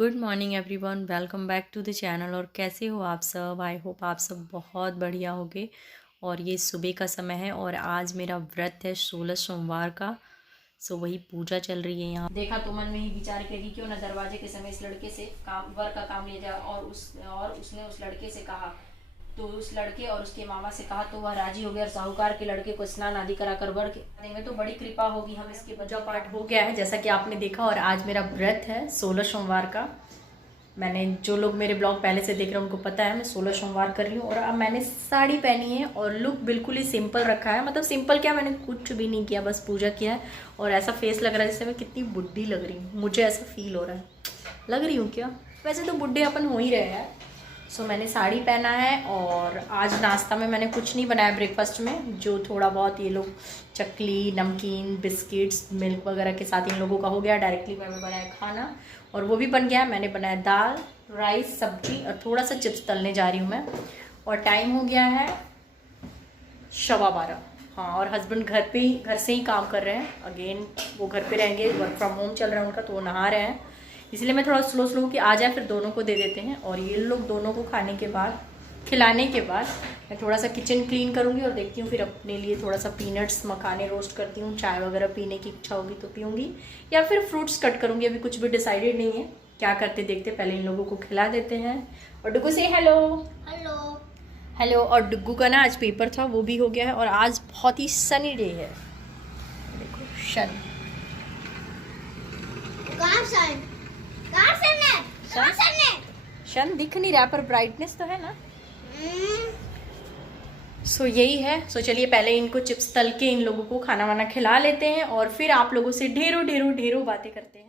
Good morning everyone, welcome back to the channel. और कैसे हो आप सब? आई होप आप सब बहुत बढ़िया होगे। और ये सुबह का समय है और आज मेरा व्रत है 16 सोमवार का। सो वही पूजा चल रही है यहाँ। देखा तो मन में ही विचार किया कि क्यों ना दरवाजे के समय इस लड़के से काम वर्क का काम लिया जाए। और उसने उस लड़के से कहा, तो उस लड़के और उसके मामा से कहा तो वह राजी हो गया। और साहूकार के लड़के को स्नान आदि कराकर वर देंगे तो बड़ी कृपा होगी। हम इसके पूजा पाठ हो गया है जैसा कि आपने देखा। और आज मेरा व्रत है 16 सोमवार का। मैंने जो लोग मेरे ब्लॉग पहले से देख रहे हैं उनको पता है मैं 16 सोमवार कर रही हूँ। और अब मैंने साड़ी पहनी है और लुक बिल्कुल ही सिंपल रखा है। मतलब सिंपल क्या, मैंने कुछ भी नहीं किया, बस पूजा किया है। और ऐसा फेस लग रहा है जैसे मैं कितनी बुढ़ी लग रही हूँ, मुझे ऐसा फील हो रहा है। लग रही हूँ क्या? वैसे तो बुढ़े अपन हो ही रहे हैं। सो मैंने साड़ी पहना है। और आज नाश्ता में मैंने कुछ नहीं बनाया ब्रेकफास्ट में, जो थोड़ा बहुत ये लोग चकली, नमकीन, बिस्किट्स, मिल्क वगैरह के साथ इन लोगों का हो गया। डायरेक्टली मैंने बनाया खाना और वो भी बन गया। मैंने बनाया दाल, राइस, सब्जी और थोड़ा सा चिप्स तलने जा रही हूँ मैं। और टाइम हो गया है 12:15। हाँ, और हस्बैंड घर से ही काम कर रहे हैं। अगेन वो घर पे रहेंगे, वर्क फ्रॉम होम चल रहा है उनका, तो वो नहा रहे हैं। इसलिए मैं थोड़ा स्लो कि आ जाए फिर दोनों को दे देते हैं। और ये लोग दोनों को खाने के बाद, खिलाने के बाद मैं थोड़ा सा किचन क्लीन करूँगी और देखती हूँ फिर अपने लिए थोड़ा सा पीनट्स मखाने रोस्ट करती हूँ। चाय वगैरह पीने की इच्छा होगी तो पीऊँगी, या फिर फ्रूट्स कट करूँगी। अभी कुछ भी डिसाइडेड नहीं है, क्या करते देखते। पहले इन लोगों को खिला देते हैं। और डुगू से हेलो हेलो हेलो। और डुगू का ना आज पेपर था, वो भी हो गया है। और आज बहुत ही सनी डे है, देखो शन शन दिख नहीं रहा पर ब्राइटनेस तो है ना। सो यही है। सो चलिए पहले इनको चिप्स तल के इन लोगों को खाना वाना खिला लेते हैं और फिर आप लोगों से ढेरों ढेरों ढेरों बातें करते हैं।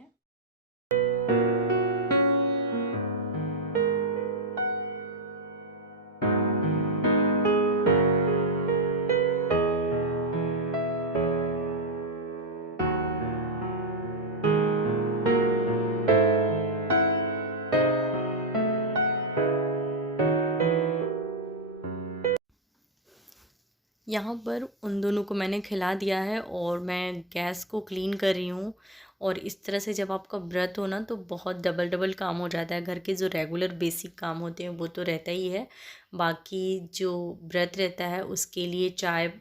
यहाँ पर उन दोनों को मैंने खिला दिया है और मैं गैस को क्लीन कर रही हूँ। और इस तरह से जब आपका व्रत हो ना तो बहुत डबल डबल काम हो जाता है। घर के जो रेगुलर बेसिक काम होते हैं वो तो रहता ही है, बाकी जो व्रत रहता है उसके लिए चाय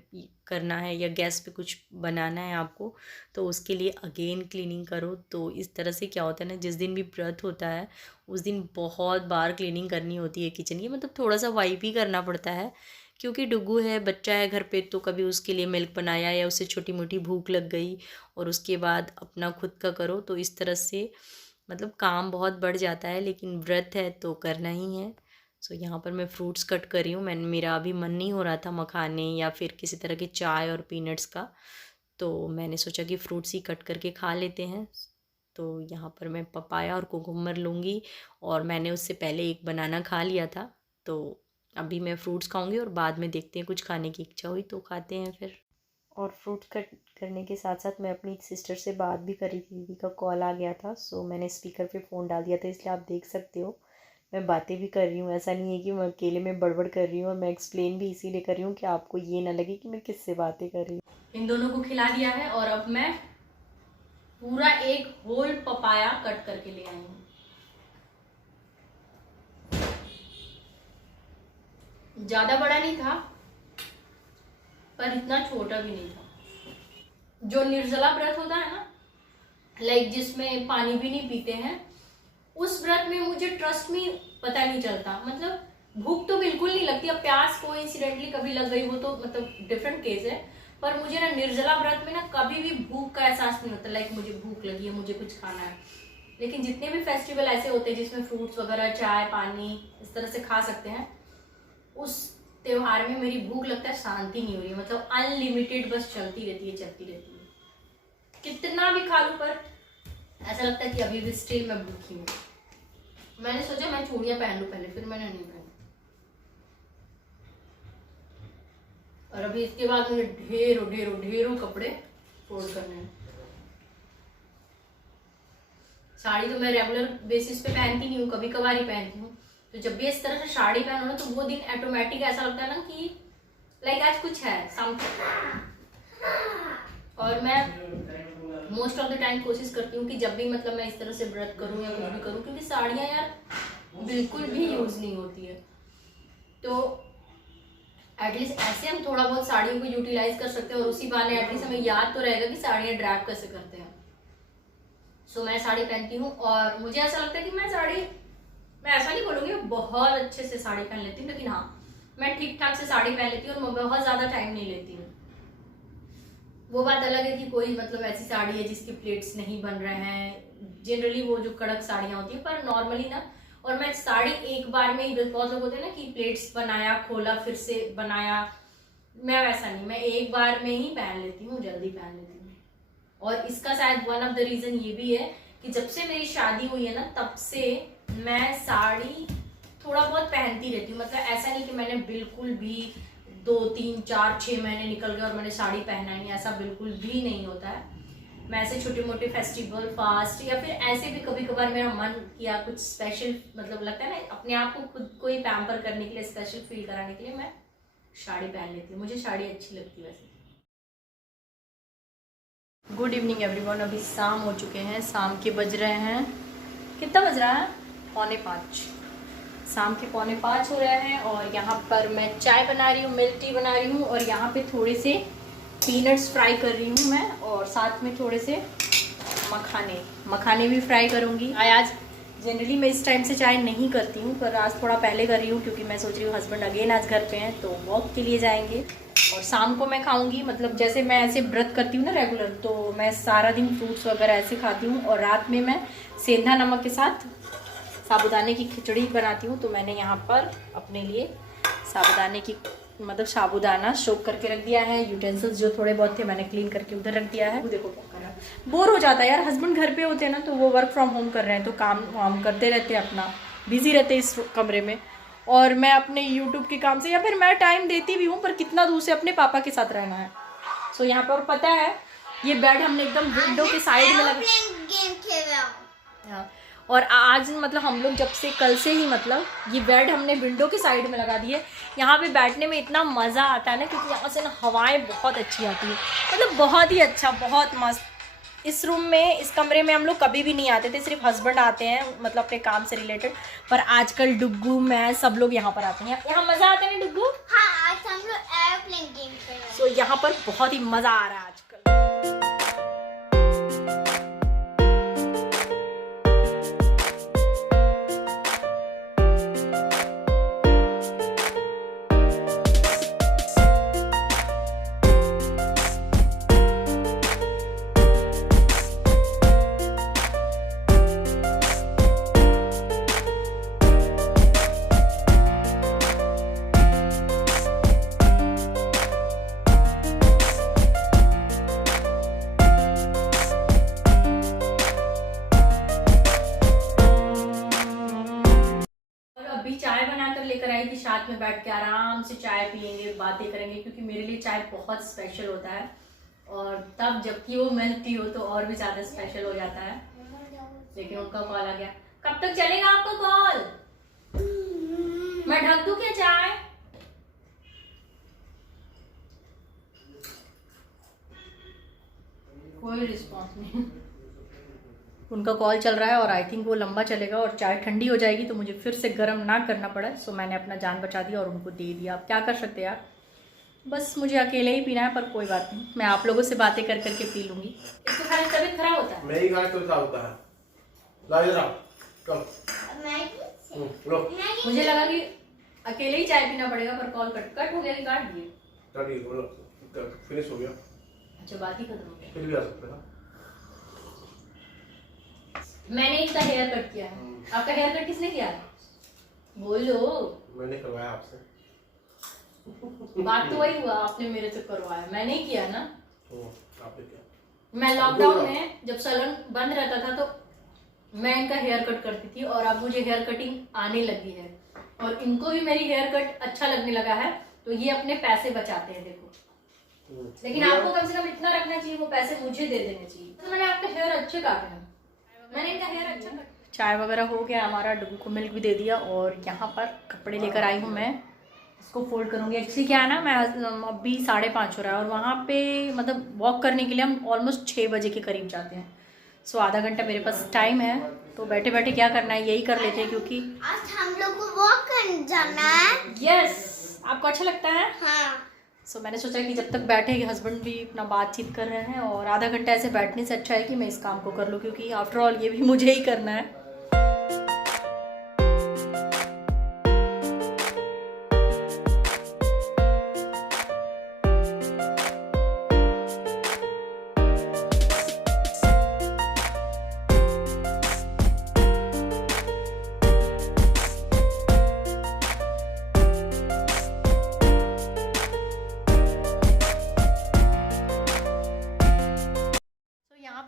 करना है या गैस पे कुछ बनाना है आपको, तो उसके लिए अगेन क्लीनिंग करो। तो इस तरह से क्या होता है ना, जिस दिन भी व्रत होता है उस दिन बहुत बार क्लीनिंग करनी होती है किचन की। मतलब थोड़ा सा वाइप ही करना पड़ता है, क्योंकि डुगू है, बच्चा है घर पे, तो कभी उसके लिए मिल्क बनाया या उसे छोटी मोटी भूख लग गई और उसके बाद अपना खुद का करो, तो इस तरह से मतलब काम बहुत बढ़ जाता है। लेकिन व्रत है तो करना ही है। सो यहाँ पर मैं फ्रूट्स कट कर रही हूँ। मेरा अभी मन नहीं हो रहा था मखाने या फिर किसी तरह के चाय और पीनट्स का, तो मैंने सोचा कि फ्रूट्स ही कट करके खा लेते हैं। तो यहाँ पर मैं पपाया और कुकुम्बर लूँगी। और मैंने उससे पहले एक बनाना खा लिया था, तो अभी मैं फ्रूट्स खाऊंगी और बाद में देखते हैं कुछ खाने की इच्छा हुई तो खाते हैं फिर। और फ्रूट्स कट करने के साथ साथ मैं अपनी सिस्टर से बात भी कर रही थी, दीदी का कॉल आ गया था। सो मैंने स्पीकर पे फ़ोन डाल दिया था, इसलिए आप देख सकते हो मैं बातें भी कर रही हूँ। ऐसा नहीं है कि मैं अकेले में बड़बड़ कर रही हूँ। और मैं एक्सप्लेन भी इसीलिए कर रही हूँ कि आपको ये ना लगे कि मैं किससे बातें कर रही हूँ। इन दोनों को खिला दिया है और अब मैं पूरा एक होल पपाया कट करके ले आई हूँ। ज़्यादा बड़ा नहीं था पर इतना छोटा भी नहीं था। जो निर्जला व्रत होता है ना, लाइक जिसमें पानी भी नहीं पीते हैं, उस व्रत में मुझे ट्रस्ट में पता नहीं चलता। मतलब भूख तो बिल्कुल नहीं लगती। अब प्यास को इंसिडेंटली कभी लग गई हो तो मतलब डिफरेंट केस है, पर मुझे ना निर्जला व्रत में ना कभी भी भूख का एहसास नहीं होता। लाइक मुझे भूख लगी है, मुझे कुछ खाना है। लेकिन जितने भी फेस्टिवल ऐसे होते हैं जिसमें फ्रूट्स वगैरह, चाय, पानी इस तरह से खा सकते हैं, उस त्योहार में मेरी भूख लगता है शांति नहीं हो रही। मतलब अनलिमिटेड बस चलती रहती है। कितना भी खा लूं पर ऐसा लगता है कि अभी भी स्टिल मैं भूखी हूँ। मैंने सोचा मैं चूड़ियां पहन लूं पहले, फिर मैंने नहीं पहनी। और अभी इसके बाद मुझे ढेरों ढेरों ढेरों कपड़े फोल्ड करने हैं। साड़ी तो मैं रेगुलर बेसिस पे पहनती नहीं हूँ, कभी कभार ही पहनती हूँ। तो जब भी इस तरह से साड़ी पहनो ना तो वो दिन ऑटोमेटिक ऐसा लगता है ना कि लाइक आज कुछ है समथिंग। और मैं मोस्ट ऑफ द टाइम कोशिश करती हूँ कि जब भी मतलब मैं इस तरह से व्रत करूँ या कुछ भी करूँ, क्योंकि साड़ियाँ यार बिल्कुल भी यूज़ नहीं होती है, तो एटलीस्ट ऐसे हम थोड़ा बहुत साड़ियों को यूटिलाइज कर सकते हैं और उसी बहाने एटलीस्ट हमें याद तो रहेगा कि साड़ियाँ ड्रैप कैसे करते हैं। सो मैं साड़ी पहनती हूँ और मुझे ऐसा लगता है कि मैं ऐसा नहीं बोलूँगी मैं बहुत अच्छे से साड़ी पहन लेती हूँ, लेकिन हाँ मैं ठीक ठाक से साड़ी पहन लेती हूँ और मैं बहुत ज़्यादा टाइम नहीं लेती हूँ। वो बात अलग है कि कोई मतलब ऐसी साड़ी है जिसके प्लेट्स नहीं बन रहे हैं, जनरली वो जो कड़क साड़ियाँ होती है, पर नॉर्मली ना, और मैं साड़ी एक बार में ही, बहुत लोग होते हैं ना कि प्लेट्स बनाया खोला फिर से बनाया, मैं वैसा नहीं, मैं एक बार में ही पहन लेती हूँ, जल्दी पहन लेती हूँ। और इसका शायद वन ऑफ द रीज़न ये भी है कि जब से मेरी शादी हुई है ना तब से मैं साड़ी थोड़ा बहुत पहनती रहती हूँ। मतलब ऐसा नहीं कि मैंने बिल्कुल भी 2, 3, 4, 6 महीने निकल गए और मैंने साड़ी पहना नहीं, ऐसा बिल्कुल भी नहीं होता है। मैं ऐसे छोटे मोटे फेस्टिवल फास्ट या फिर ऐसे भी कभी कभार मेरा मन किया कुछ स्पेशल, मतलब लगता है ना अपने आप को खुद को ही पैम्पर करने के लिए, स्पेशल फील कराने के लिए मैं साड़ी पहन लेती हूँ। मुझे साड़ी अच्छी लगती है वैसे। Good evening everyone. अभी शाम हो चुके हैं, शाम के बज रहे हैं, कितना बज रहा है, 4:45, शाम के 4:45 हो रहे हैं। और यहाँ पर मैं चाय बना रही हूँ, मिल्क टी बना रही हूँ और यहाँ पे थोड़े से पीनट्स फ्राई कर रही हूँ मैं, और साथ में थोड़े से मखाने भी फ्राई करूँगी। आज जनरली मैं इस टाइम से चाय नहीं करती हूँ, पर आज थोड़ा पहले कर रही हूँ क्योंकि मैं सोच रही हूँ हस्बैंड अगेन आज घर पे हैं तो वॉक के लिए जाएंगे। और शाम को मैं खाऊंगी, मतलब जैसे मैं ऐसे व्रत करती हूँ ना रेगुलर, तो मैं सारा दिन फ्रूट्स वगैरह ऐसे खाती हूँ और रात में मैं सेंधा नमक के साथ साबूदाने की खिचड़ी बनाती हूँ। तो मैंने यहाँ पर अपने लिए साबूदाने की साबूदाना सोक करके रख दिया है। यूटेंसिल्स जो थोड़े बहुत थे मैंने क्लीन करके उधर रख दिया है। वो देखो क्या कर रहा है, बोर हो जाता है यार, हस्बैंड घर पे होते हैं ना तो वो वर्क फ्रॉम होम कर रहे हैं तो काम वाम करते रहते हैं, अपना बिजी रहते हैं इस कमरे में, और मैं अपने यूट्यूब के काम से, या फिर मैं टाइम देती भी हूँ पर कितना दूर से अपने पापा के साथ रहना है। सो यहाँ पर पता है ये बेड हमने एकदम विंडो के साइड में लगा, और आज मतलब हम लोग जब से कल से ही मतलब ये बेड हमने विंडो के साइड में लगा दिए। यहाँ पे बैठने में इतना मज़ा आता है ना, क्योंकि यहाँ से ना हवाएं बहुत अच्छी आती है, मतलब बहुत ही अच्छा, बहुत मस्त। इस रूम में, इस कमरे में हम लोग कभी भी नहीं आते थे, सिर्फ हस्बैंड आते हैं मतलब अपने काम से रिलेटेड, पर आजकल डुग्गू मैं सब लोग यहाँ पर आते हैं। यहाँ मज़ा आता है ना डुग्गू? हाँ, आज हम लोग एयरप्लेन गेम खेल रहे हैं। सो यहाँ पर बहुत ही मज़ा आ रहा है आजकल। अभी चाय बनाकर लेकर आई थी, साथ में बैठ के आराम से चाय पियेंगे, बातें करेंगे, क्योंकि मेरे लिए चाय बहुत स्पेशल होता है और तब जबकि वो मिलती हो तो और भी ज़्यादा स्पेशल हो जाता है। लेकिन उनका कॉल आ गया। कब तक चलेगा आपका कॉल? मैं ढक दूं क्या चाय? कोई रिस्पॉन्स नहीं, उनका कॉल चल रहा है और आई थिंक वो लंबा चलेगा और चाय ठंडी हो जाएगी तो मुझे फिर से गर्म ना करना पड़ा। सो मैंने अपना जान बचा दिया और उनको दे दिया। अब क्या कर सकते यार, बस मुझे अकेले ही पीना है, पर कोई बात नहीं, मैं आप लोगों से बातें कर करके पी लूंगी। इसको खाने से तबीयत खराब होता है? मेरी गाय तो खराब होता है। ला इधर आओ, कम। मुझे लगा कि अकेले ही चाय पीना पड़ेगा, पर कॉल कट हो गया कि काट दिए? फिनिश हो गया। अच्छा, बात ही खत्म हो गया। फिर भी आ सकते हैं। मैंने इनका हेयर कट किया है। आपका हेयर कट किसने किया? बोलो। मैंने करवाया आपसे। बात तो वही हुआ, आपने मेरे से करवाया, मैंने ही किया ना। आपने किया। मैं लॉकडाउन में जब सैलून बंद रहता था तो मैं इनका हेयर कट करती थी और अब मुझे हेयर कटिंग आने लगी है और इनको भी मेरी हेयर कट अच्छा लगने लगा है, तो ये अपने पैसे बचाते हैं। देखो, लेकिन आपको कम से कम इतना रखना चाहिए, वो पैसे मुझे दे देने चाहिए। तो मैंने आपके हेयर अच्छे काटे हैं, मैंने इनका हेयर अच्छा काटा। चाय वगैरह हो गया हमारा, डुगू को मिल्क भी दे दिया और यहाँ पर कपड़े लेकर आई हूँ मैं इसको फोल्ड करूँगी। एक्चुअली क्या है ना, मैं अभी 5:30 हो रहा है और वहाँ पे मतलब वॉक करने के लिए हम ऑलमोस्ट 6 बजे के करीब जाते हैं। सो आधा घंटा मेरे पास टाइम है, तो बैठे बैठे क्या करना है यही कर लेते हैं, क्योंकि आज हम लोग को वॉक करने जाना है। यस, आपको अच्छा लगता है? हाँ। सो मैंने सोचा कि जब तक बैठे, हस्बैंड भी अपना बातचीत कर रहे हैं और आधा घंटा ऐसे बैठने से अच्छा है कि मैं इस काम को कर लूँ, क्योंकि आफ्टर ऑल ये भी मुझे ही करना है।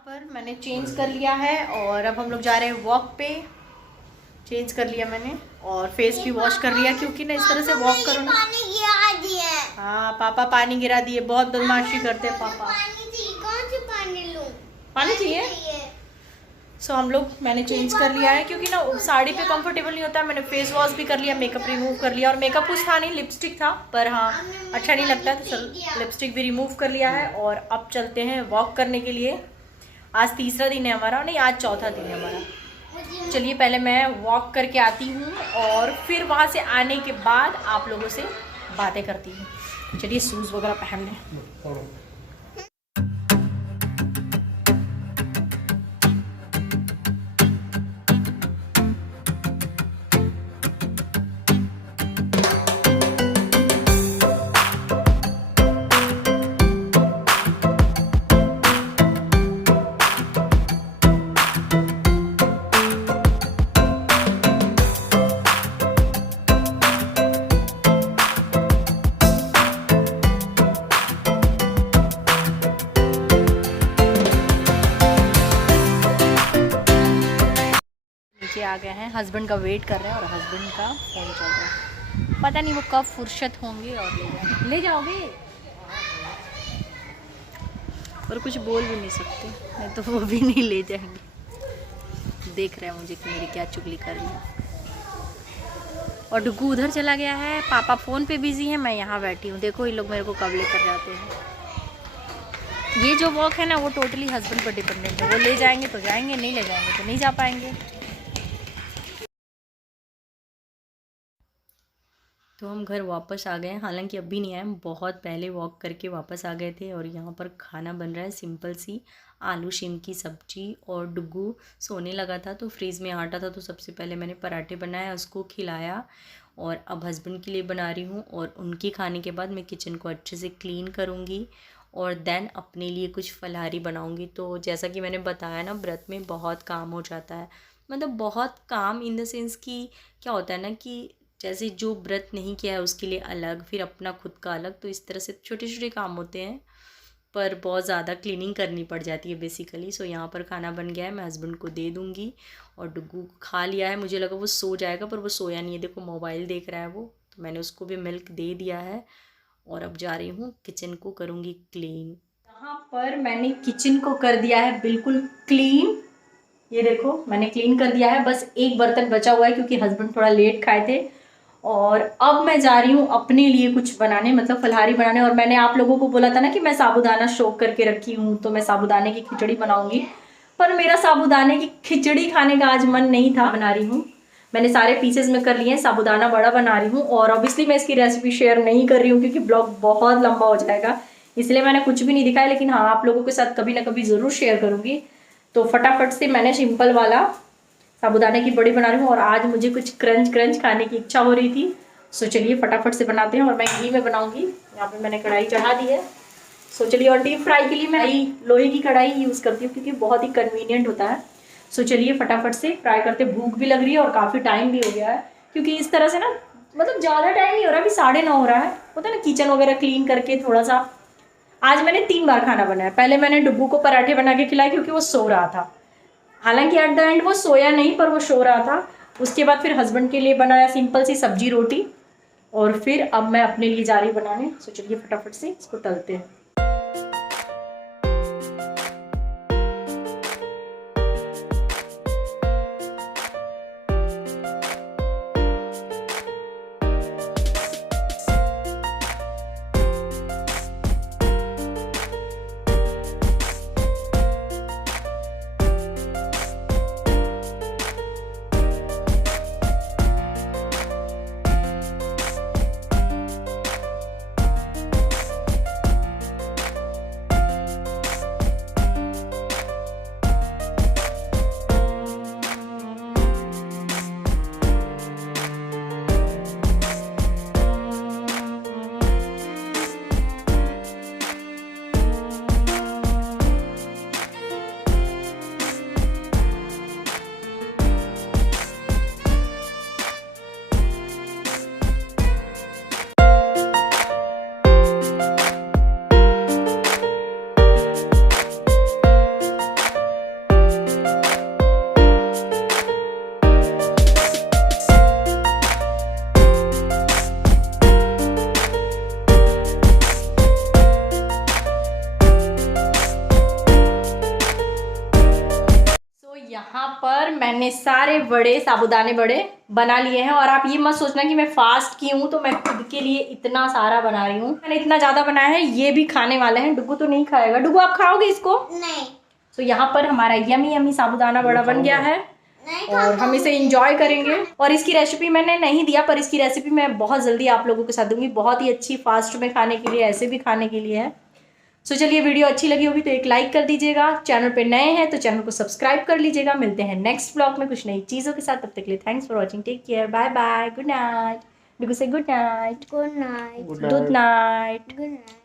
पर मैंने चेंज कर लिया है और अब हम लोग जा रहे हैं वॉक पे। चेंज कर लिया मैंने और फेस भी वॉश कर लिया, क्योंकि ना इस तरह से वॉक करो ना। पानी गिरा दिए। हाँ, पापा पानी गिरा दिए, बहुत बदमाशी करते हैं पापा। पानी चाहिए, कौन सी पानी लूं? पानी चाहिए। सो हम लोग, मैंने चेंज कर लिया है क्योंकि ना साड़ी पे कंफर्टेबल नहीं होता है। मैंने फेस वॉश भी कर लिया, मेकअप रिमूव कर लिया, और मेकअप कुछ था नहीं, लिपस्टिक था, पर हाँ अच्छा नहीं लगता तो लिपस्टिक भी रिमूव कर लिया है। और अब चलते हैं वॉक करने के लिए। आज तीसरा दिन है हमारा, नहीं आज चौथा दिन है हमारा। चलिए पहले मैं वॉक करके आती हूँ और फिर वहाँ से आने के बाद आप लोगों से बातें करती हूँ। चलिए शूज़ वगैरह पहन लें। आ गए हैं, हस्बैंड का वेट कर रहे हैं और हस्बैंड का फ़ोन चल रहा है। पता नहीं वो कब फुर्सत होंगे और ले जाओगे। और कुछ बोल भी नहीं सकते, नहीं तो वो भी नहीं ले जाएंगे। देख रहे हैं मुझे कि मेरी क्या चुगली कर रही है। और डुग्गू उधर चला गया है, पापा फ़ोन पे बिजी हैं, मैं यहाँ बैठी हूँ। देखो ये लोग मेरे को कब लेकर जाते हैं। ये जो वॉक है ना, वो टोटली हस्बैंड पर डिपेंडेंट है। वो ले जाएंगे तो जाएंगे, नहीं ले जाएंगे तो नहीं जा पाएंगे। तो हम घर वापस आ गए हैं, हालांकि अभी नहीं आए, हम बहुत पहले वॉक करके वापस आ गए थे। और यहाँ पर खाना बन रहा है, सिंपल सी आलू शिम की सब्जी। और डुग्गू सोने लगा था तो फ्रीज़ में आटा था, तो सबसे पहले मैंने पराठे बनाया, उसको खिलाया। और अब हस्बैंड के लिए बना रही हूँ, और उनके खाने के बाद मैं किचन को अच्छे से क्लीन करूँगी और देन अपने लिए कुछ फलाहारी बनाऊँगी। तो जैसा कि मैंने बताया ना, व्रत में बहुत काम हो जाता है, मतलब बहुत काम इन द सेंस कि क्या होता है ना कि जैसे जो व्रत नहीं किया है उसके लिए अलग, फिर अपना खुद का अलग। तो इस तरह से छोटे छोटे काम होते हैं, पर बहुत ज़्यादा क्लीनिंग करनी पड़ जाती है बेसिकली। सो यहाँ पर खाना बन गया है, मैं हस्बैंड को दे दूँगी। और डुग्गू खा लिया है, मुझे लगा वो सो जाएगा, पर वो सोया नहीं है। देखो मोबाइल देख रहा है वो, तो मैंने उसको भी मिल्क दे दिया है। और अब जा रही हूँ किचन को करूँगी क्लीन। यहाँ पर मैंने किचन को कर दिया है बिल्कुल क्लीन। ये देखो मैंने क्लीन कर दिया है, बस एक बर्तन बचा हुआ है क्योंकि हस्बैंड थोड़ा लेट खाए थे। और अब मैं जा रही हूँ अपने लिए कुछ बनाने, मतलब फलहारी बनाने। और मैंने आप लोगों को बोला था ना कि मैं साबूदाना सोक करके रखी हूँ, तो मैं साबूदाने की खिचड़ी बनाऊंगी। पर मेरा साबूदाने की खिचड़ी खाने का आज मन नहीं था। बना रही हूँ, मैंने सारे पीसेस में कर लिए हैं, साबूदाना बड़ा बना रही हूँ। और ऑब्वियसली मैं इसकी रेसिपी शेयर नहीं कर रही हूँ क्योंकि ब्लॉग बहुत लंबा हो जाएगा, इसलिए मैंने कुछ भी नहीं दिखाया। लेकिन हाँ, आप लोगों के साथ कभी ना कभी ज़रूर शेयर करूँगी। तो फटाफट से मैंने सिंपल वाला साबूदाने की बड़ी बना रही हूँ। और आज मुझे कुछ क्रंच खाने की इच्छा हो रही थी, सो चलिए फटाफट से बनाते हैं। और मैं घी में बनाऊंगी। यहाँ पे मैंने कढ़ाई चढ़ा दी है, सो चलिए। और डीप फ्राई के लिए मैं लोहे की कढ़ाई यूज़ करती हूँ क्योंकि बहुत ही कन्वीनियंट होता है। सो चलिए फटाफट से फ्राई करते। भूख भी लग रही है और काफ़ी टाइम भी हो गया है, क्योंकि इस तरह से ना मतलब ज़्यादा टाइम नहीं हो रहा, अभी 9:30 हो रहा है। होता है ना, किचन वगैरह क्लीन करके थोड़ा सा। आज मैंने 3 बार खाना बनाया। पहले मैंने डुग्गू को पराठे बना के खिलाए क्योंकि वो सो रहा था, हालांकि एट द एंड वो सोया नहीं, पर वो सो रहा था। उसके बाद फिर हस्बैंड के लिए बनाया सिंपल सी सब्जी रोटी। और फिर अब मैं अपने लिए जा रही बनाने। सो चलिए फटाफट से इसको तलते हैं। यहाँ पर मैंने सारे बड़े साबूदाने बड़े बना लिए हैं और आप ये मत सोचना कि मैं फास्ट की हूँ तो मैं खुद के लिए इतना सारा बना रही हूँ। मैंने इतना ज़्यादा बनाया है, ये भी खाने वाले हैं। डुगू तो नहीं खाएगा। डुगू आप खाओगे इसको? नहीं। तो यहाँ पर हमारा यमी यमी साबूदाना बड़ा बन गया है और हम इसे इंजॉय करेंगे। और इसकी रेसिपी मैंने नहीं दिया, पर इसकी रेसिपी मैं बहुत जल्दी आप लोगों के साथ दूंगी। बहुत ही अच्छी फास्ट में खाने के लिए, ऐसे भी खाने के लिए है। सो चलिए, वीडियो अच्छी लगी होगी तो एक लाइक कर दीजिएगा। चैनल पे नए हैं तो चैनल को सब्सक्राइब कर लीजिएगा। मिलते हैं नेक्स्ट ब्लॉग में कुछ नई चीज़ों के साथ। तब तक के लिए thanks for watching. Take care, bye bye, good night. डुगू से good night. Good night. Good night. Good night.